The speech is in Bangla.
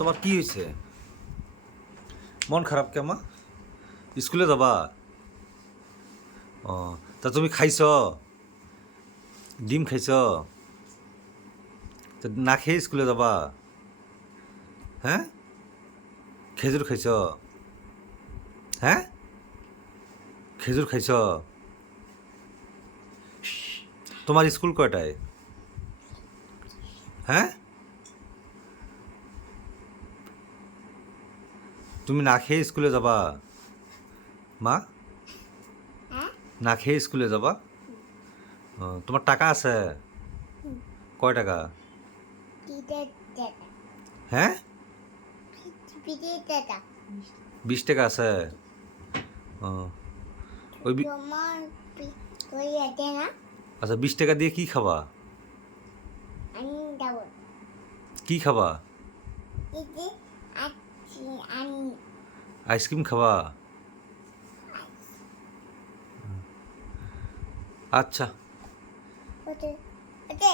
তোমার কি হয়েছে? মন খারাপ কে মা? স্কুলে যাবা? ও, তা তুমি খাইছ? ডিম খাইছ? তা না খেয়ে স্কুলে যাবা? হ্যাঁ? খেজুর খাইছ? হ্যাঁ? খেজুর খাইছ? তোমার স্কুল কয়টায়? হ্যাঁ? তুমি না খেয়ে স্কুলে যাবা? মা, হ্যাঁ না খেয়ে স্কুলে যাবা? ও, তোমার টাকা আছে? কয় টাকা? পিঠে দাদা হ্যাঁ? পিঠে দাদা 20 টাকা আছে? ও, ওই তোমার ওই আছে না আচ্ছা, 20 টাকা দিয়ে কি খাবা? আমি দেবো কি খাবা? এতে আছি আমি আইসক্রিম খাবা? আচ্ছা। ওতে ওতে